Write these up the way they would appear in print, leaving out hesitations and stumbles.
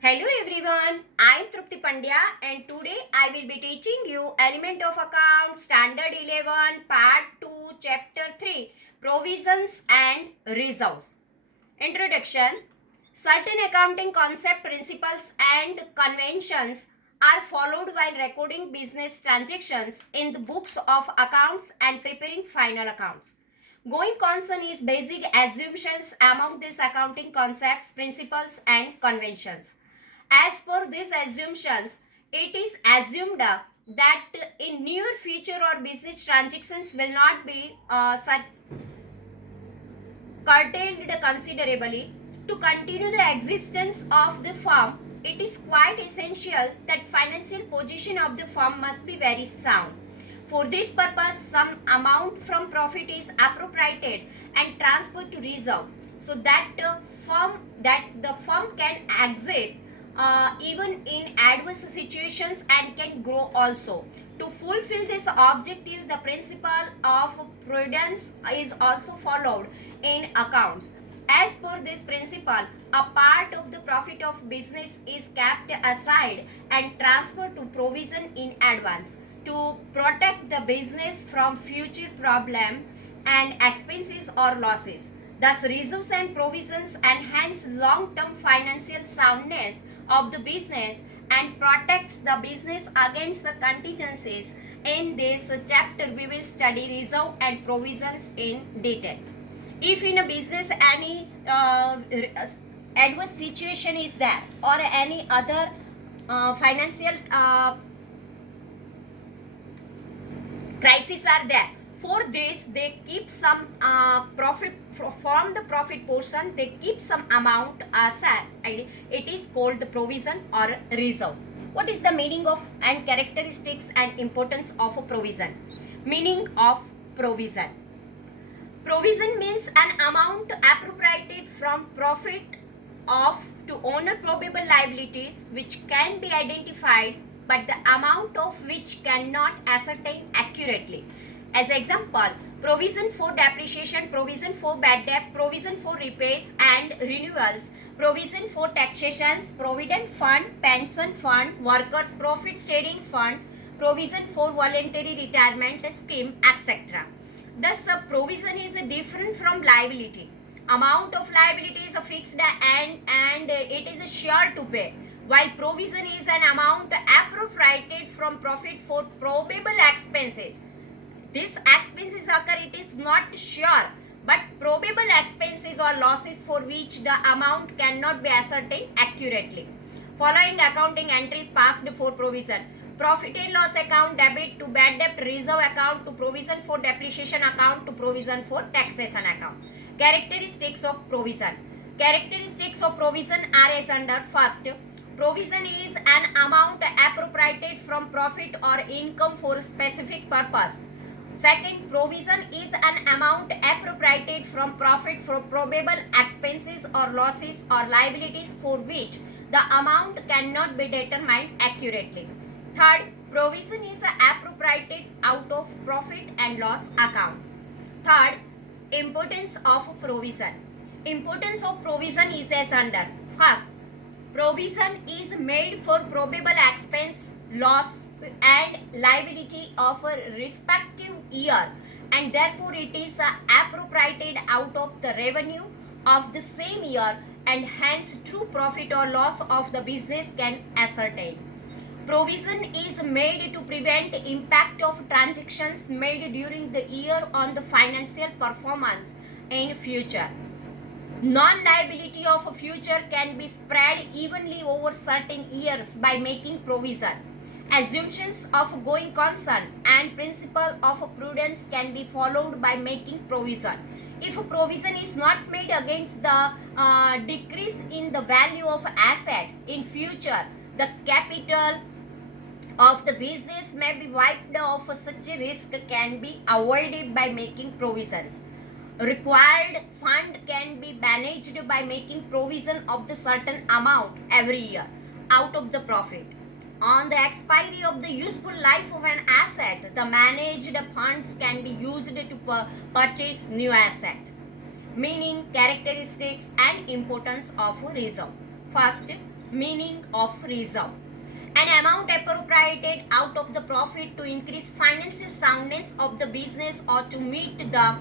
Hello everyone, I am Trupti Pandya and today I will be teaching you Element of Account Standard 11 Part 2 Chapter 3 Provisions and Reserves. Introduction. Certain accounting concept principles and conventions are followed while recording business transactions in the books of accounts and preparing final accounts. Going concern is basic assumptions among these accounting concepts, principles and conventions. As per these assumptions, it is assumed that in near future or business transactions will not be curtailed considerably. To continue the existence of the firm, it is quite essential that financial position of the firm must be very sound. For this purpose, some amount from profit is appropriated and transferred to reserve so that the firm can exit even in adverse situations and can grow also. To fulfill this objective, the principle of prudence is also followed in accounts. As per this principle, a part of the profit of business is kept aside and transferred to provision in advance to protect the business from future problem and expenses or losses. Thus, reserves and provisions enhance long-term financial soundness of the business and protects the business against the contingencies. In this chapter, we will study reserve and provisions in detail. If in a business any adverse situation is there or any other financial crises are there, for this they keep some profit from the profit portion, they keep some amount aside. It is called the provision or reserve. What is the meaning of and characteristics and importance of a provision? Meaning of provision: provision means an amount appropriated from profit of to honor probable liabilities which can be identified but the amount of which cannot ascertain accurately. As example, provision for depreciation, provision for bad debt, provision for repairs and renewals, provision for taxations, provident fund, pension fund, workers profit sharing fund, provision for voluntary retirement scheme, etc. Thus, a provision is different from liability. Amount of liability is fixed and it is sure to pay, while provision is an amount appropriated from profit for probable expenses. These expenses occur, it is not sure, but probable expenses or losses for which the amount cannot be ascertained accurately. Following accounting entries passed for provision: profit and loss account debit to bad debt reserve account to provision for depreciation account to provision for taxation account. Characteristics of provision. Characteristics of provision are as under: first, provision is an amount appropriated from profit or income for specific purpose. Second, provision is an amount appropriated from profit for probable expenses or losses or liabilities for which the amount cannot be determined accurately. Third, provision is appropriated out of profit and loss account. Third, importance of provision. Importance of provision is as under: first, provision is made for probable expense, loss and liability of a respective year, and therefore it is appropriated out of the revenue of the same year, and hence true profit or loss of the business can ascertain. Provision is made to prevent impact of transactions made during the year on the financial performance in future. Non-liability of a future can be spread evenly over certain years by making provision. Assumptions of going concern and principle of prudence can be followed by making provision. If a provision is not made against the decrease in the value of asset in future, the capital of the business may be wiped off. Such a risk can be avoided by making provisions. Required fund can be managed by making provision of the certain amount every year out of the profit. On the expiry of the useful life of an asset, the managed funds can be used to purchase new asset. Meaning, characteristics and importance of reserve. First, Meaning of reserve: an amount appropriated out of the profit to increase financial soundness of the business or to meet the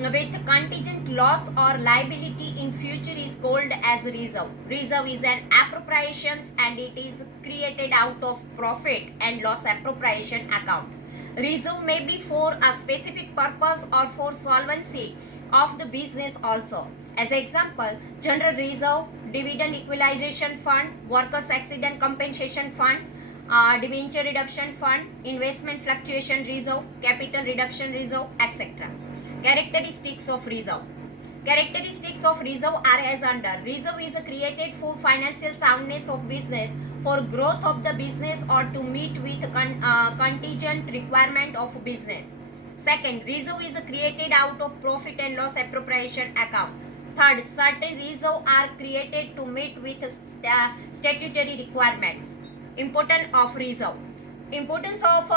with contingent loss or liability in future is called as reserve. Reserve is an appropriation and it is created out of profit and loss appropriation account. Reserve may be for a specific purpose or for solvency of the business also. As example, general reserve, dividend equalization fund, workers accident compensation fund, debenture reduction fund, investment fluctuation reserve, capital reduction reserve, etc. Characteristics of reserve: characteristics of reserve are as under. Reserve is created for financial soundness of business, for growth of the business or to meet with contingent requirement of business. Second, reserve is created out of profit and loss appropriation account. Third, certain reserve are created to meet with statutory requirements. Importance of reserve: importance of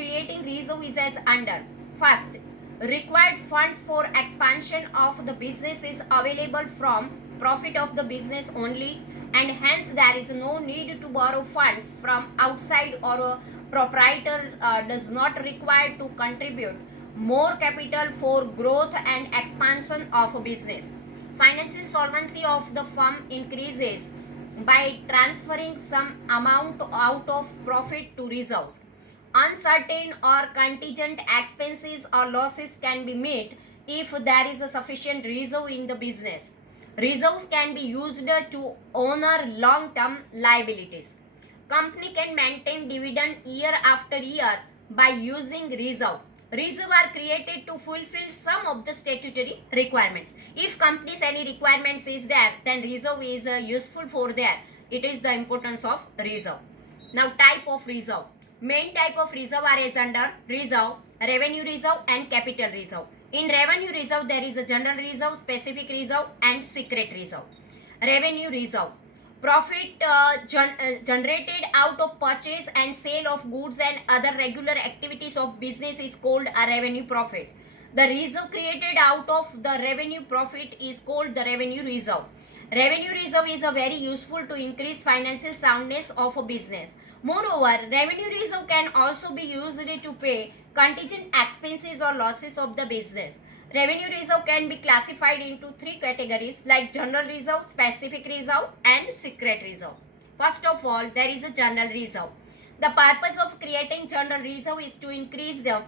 creating reserve is as under. First, required funds for expansion of the business is available from profit of the business only, and hence there is no need to borrow funds from outside, or a proprietor does not require to contribute more capital for growth and expansion of a business. Financial solvency of the firm increases by transferring some amount out of profit to reserves. Uncertain or contingent expenses or losses can be met if there is a sufficient reserve in the business. Reserves can be used to honor long-term liabilities. Company can maintain dividend year after year by using reserve. Reserve are created to fulfill some of the statutory requirements. If company's any requirements is there, then reserve is useful for that. It is the importance of reserve. Now, type of reserve. Main type of reserve are as under: reserve, revenue reserve and capital reserve. In revenue reserve, there is a general reserve, specific reserve and secret reserve. Revenue reserve: profit generated out of purchase and sale of goods and other regular activities of business is called a revenue profit. The reserve created out of the revenue profit is called the revenue reserve. Revenue reserve is a very useful to increase financial soundness of a business. Moreover, revenue reserve can also be used to pay contingent expenses or losses of the business. Revenue reserve can be classified into three categories like general reserve, specific reserve and secret reserve. First of all, there is a general reserve. The purpose of creating general reserve is to increase the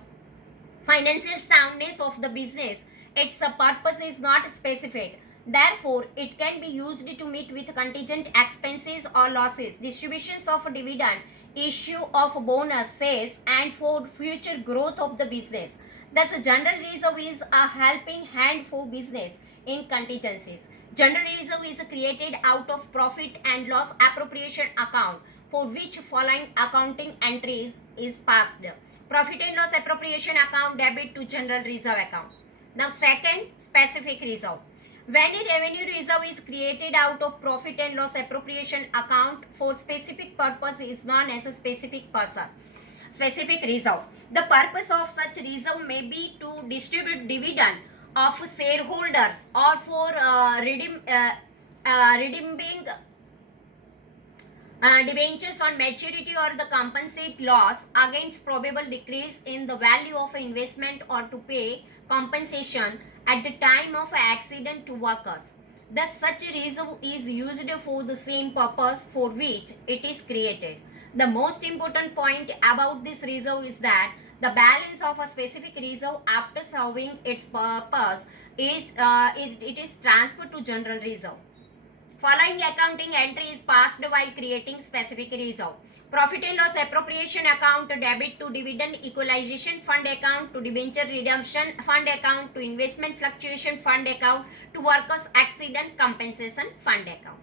financial soundness of the business. Its purpose is not specific. Therefore, it can be used to meet with contingent expenses or losses, distributions of dividend, issue of bonuses, and for future growth of the business. Thus, general reserve is a helping hand for business in contingencies. General reserve is created out of profit and loss appropriation account, for which following accounting entries is passed. Profit and loss appropriation account debit to general reserve account. Now, second, specific reserve. When a revenue reserve is created out of profit and loss appropriation account for specific purpose is known as a specific reserve. The purpose of such reserve may be to distribute dividend of shareholders or for redeeming debentures on maturity or the compensate loss against probable decrease in the value of investment or to pay compensation at the time of accident to workers. Thus, such a reserve is used for the same purpose for which it is created. The most important point about this reserve is that the balance of a specific reserve after serving its purpose is transferred to general reserve. Following accounting entry is passed while creating specific reserve. Profit and loss appropriation account to debit to dividend equalization fund account to debenture redemption fund account to investment fluctuation fund account to workers accident compensation fund account.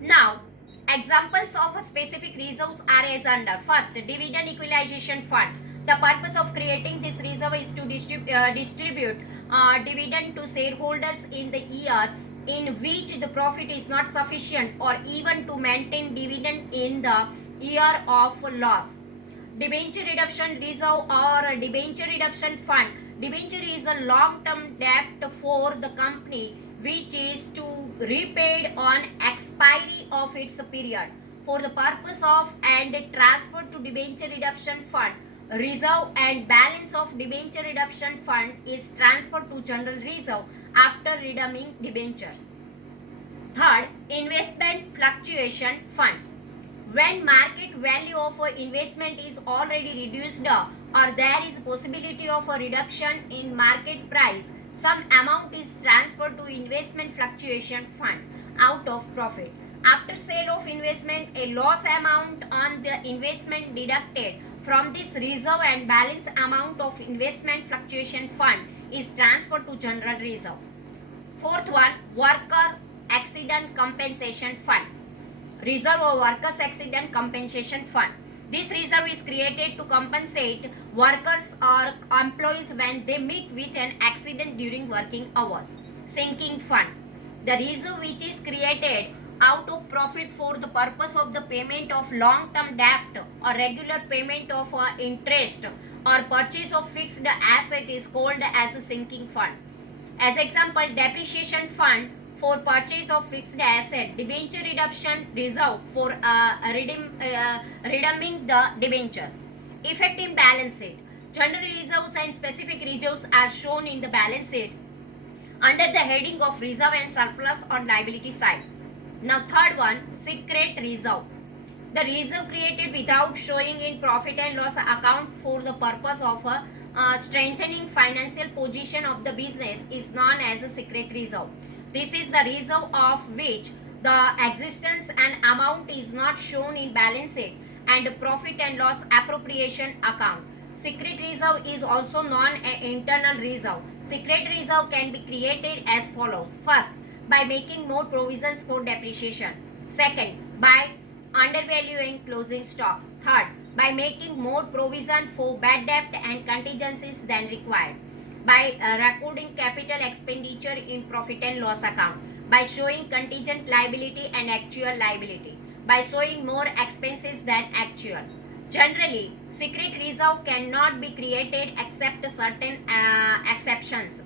Now, examples of specific reserves are as under. First, dividend equalization fund. The purpose of creating this reserve is to distribute dividend to shareholders in the year in which the profit is not sufficient or even to maintain dividend in the year of loss. Debenture reduction reserve or debenture reduction fund. Debenture is a long-term debt for the company which is to repaid on expiry of its period for the purpose of and transfer to debenture redemption fund. Reserve and balance of debenture redemption fund is transferred to general reserve after redeeming debentures. Third, investment fluctuation fund. When market value of an investment is already reduced or there is possibility of a reduction in market price, some amount is transferred to investment fluctuation fund out of profit. After sale of investment, a loss amount on the investment deducted from this reserve and balance amount of investment fluctuation fund is transferred to general reserve. Fourth one, worker accident compensation fund. Reserve or workers accident compensation fund. This reserve is created to compensate workers or employees when they meet with an accident during working hours. Sinking fund. The reserve which is created out of profit for the purpose of the payment of long-term debt or regular payment of interest or purchase of fixed asset is called as a sinking fund. As example, depreciation fund for purchase of fixed asset, debenture redemption reserve for redeeming the debentures. Effective balance sheet. General reserves and specific reserves are shown in the balance sheet under the heading of reserve and surplus on liability side. Now third one, secret reserve. The reserve created without showing in profit and loss account for the purpose of strengthening financial position of the business is known as a secret reserve. This is the reserve of which the existence and amount is not shown in balance sheet and profit and loss appropriation account. Secret reserve is also known as internal reserve. Secret reserve can be created as follows. First, by making more provisions for depreciation. Second, by undervaluing closing stock. Third, by making more provision for bad debt and contingencies than required. By recording capital expenditure in profit and loss account. By showing contingent liability and actual liability. By showing more expenses than actual. Generally, secret reserve cannot be created except certain exceptions.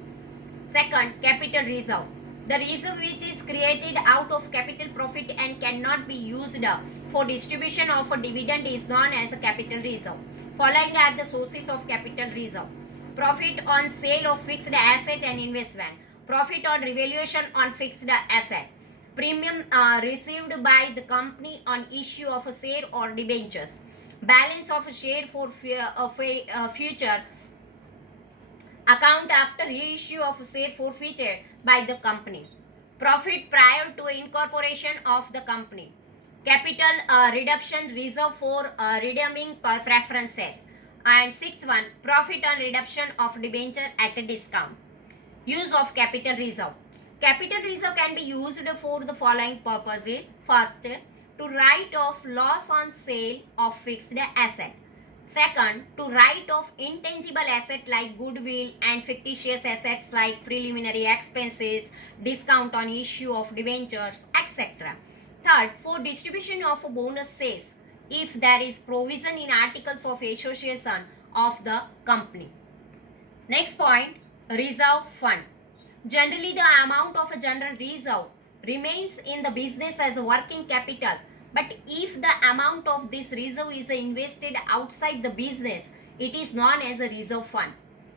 Second, capital reserve. The reserve which is created out of capital profit and cannot be used for distribution of a dividend is known as a capital reserve. Following are the sources of capital reserve. Profit on sale of fixed asset and investment. Profit on revaluation on fixed asset. Premium received by the company on issue of a share or debentures. Balance of a share for future account after reissue of share forfeited by the company. Profit prior to incorporation of the company. Capital reduction reserve for redeeming preference shares. And sixth one, profit on reduction of debenture at a discount. Use of capital reserve. Capital reserve can be used for the following purposes. First, to write off loss on sale of fixed asset. Second, to write off intangible asset like goodwill and fictitious assets like preliminary expenses, discount on issue of debentures, etc. Third, for distribution of bonus shares if there is provision in articles of association of the company. Next point, reserve fund. Generally, the amount of a general reserve remains in the business as a working capital. But if the amount of this reserve is invested outside the business, it is known as a reserve fund.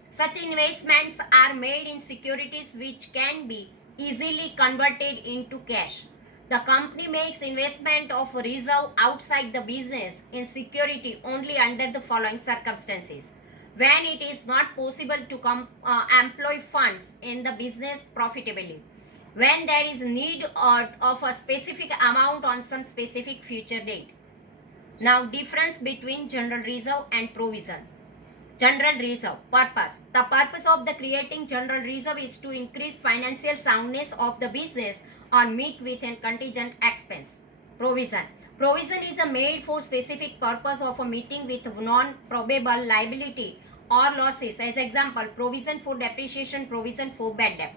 Such investments are made in securities which can be easily converted into cash. The company makes investment of reserve outside the business in security only under the following circumstances. When it is not possible to employ funds in the business profitably. When there is need of a specific amount on some specific future date. Now, difference between general reserve and provision. General reserve purpose. The purpose of the creating general reserve is to increase financial soundness of the business or meet with a contingent expense. Provision. Provision is made for specific purpose of a meeting with non-probable liability or losses. As example, provision for depreciation, provision for bad debt.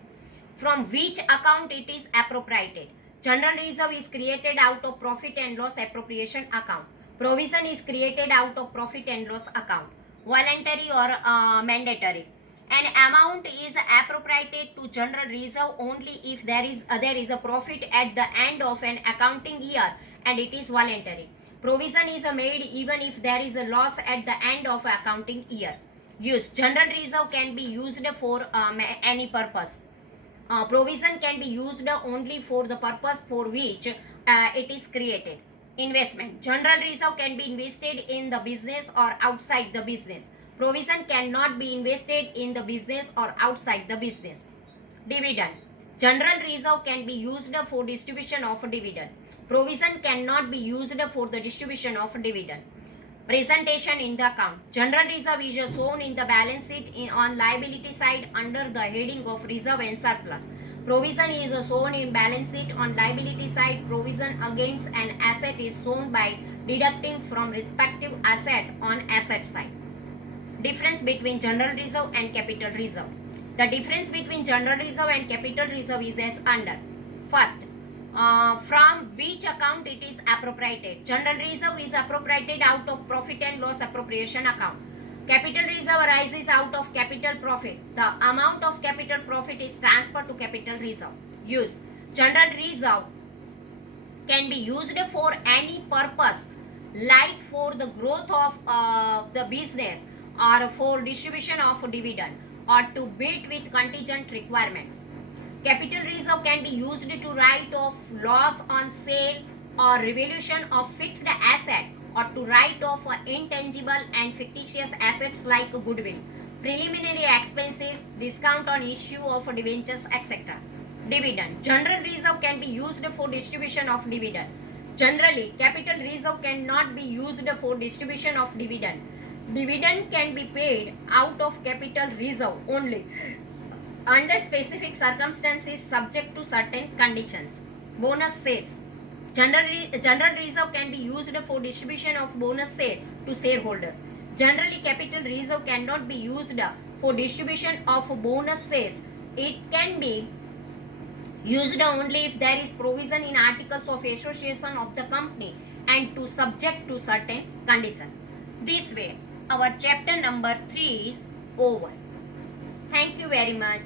From which account it is appropriated. General reserve is created out of profit and loss appropriation account. Provision is created out of profit and loss account. Voluntary or mandatory. An amount is appropriated to general reserve only if there is a profit at the end of an accounting year and it is voluntary. Provision is made even if there is a loss at the end of accounting year. Use. General reserve can be used for any purpose. Provision can be used only for the purpose for which it is created. Investment. General reserve can be invested in the business or outside the business. Provision cannot be invested in the business or outside the business. Dividend. General reserve can be used for distribution of dividend. Provision cannot be used for the distribution of dividend. Presentation in the account. General reserve is shown in the balance sheet on liability side under the heading of reserve and surplus. Provision is shown in balance sheet on liability side. Provision against an asset is shown by deducting from respective asset on asset side. Difference between general reserve and capital reserve. The difference between general reserve and capital reserve is as under. First, from which account it is appropriated. General reserve is appropriated out of profit and loss appropriation account. Capital reserve arises out of capital profit. The amount of capital profit is transferred to capital reserve. Use. General reserve can be used for any purpose like for the growth of the business or for distribution of dividend or to meet with contingent requirements. Capital reserve can be used to write off loss on sale or revaluation of fixed asset or to write off intangible and fictitious assets like goodwill, preliminary expenses, discount on issue of debentures, etc. Dividend. General reserve can be used for distribution of dividend. Generally, capital reserve cannot be used for distribution of dividend. Dividend can be paid out of capital reserve only under specific circumstances subject to certain conditions. Bonus shares. General reserve can be used for distribution of bonus share to shareholders. Generally, capital reserve cannot be used for distribution of bonus shares. It can be used only if there is provision in articles of association of the company and to subject to certain conditions. This way, our chapter number 3 is over. Thank you very much.